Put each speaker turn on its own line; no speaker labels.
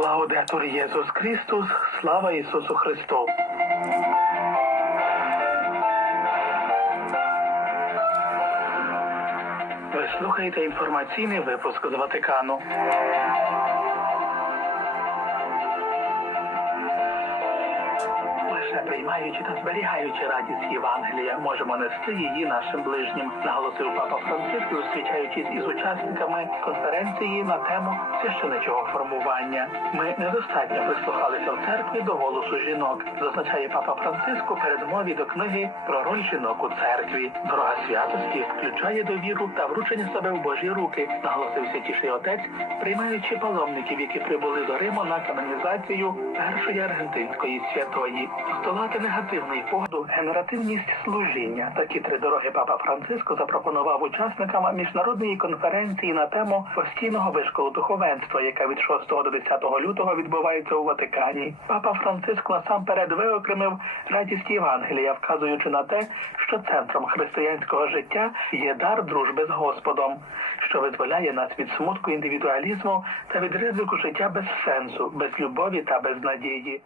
Лаудетур Єсус Христос, слава Ісусу Христу. Ви слухаєте інформаційний випуск з Ватикану. Лише приймаючи та зберігаючи радість Євангелія, можемо нести її нашим ближнім, наголосив папа Франциск, зустрічаючись із учасниками конференції на тему священичого формування. Ми недостатньо прислухалися в церкві до голосу жінок, зазначає папа Франциск у передмові до книги про роль жінок у церкві. Дорога святості включає довіру та вручення себе в Божі руки, наголосив святіший отець, приймаючи паломників, які прибули до Риму на канонізацію першої аргентинської святої. Здолати негативний погляд, генеративність служіння. Такі три дороги папа Франциско запропонував учасникам міжнародної конференції на тему постійного вишколу духовенства, яка від 6 до 10 лютого відбувається у Ватикані. Папа Франциск насамперед виокремив радість Євангелія, вказуючи на те, що центром християнського життя є дар дружби з Господом, що визволяє нас від смутку індивідуалізму та від ризику життя без сенсу, без любові та без надії.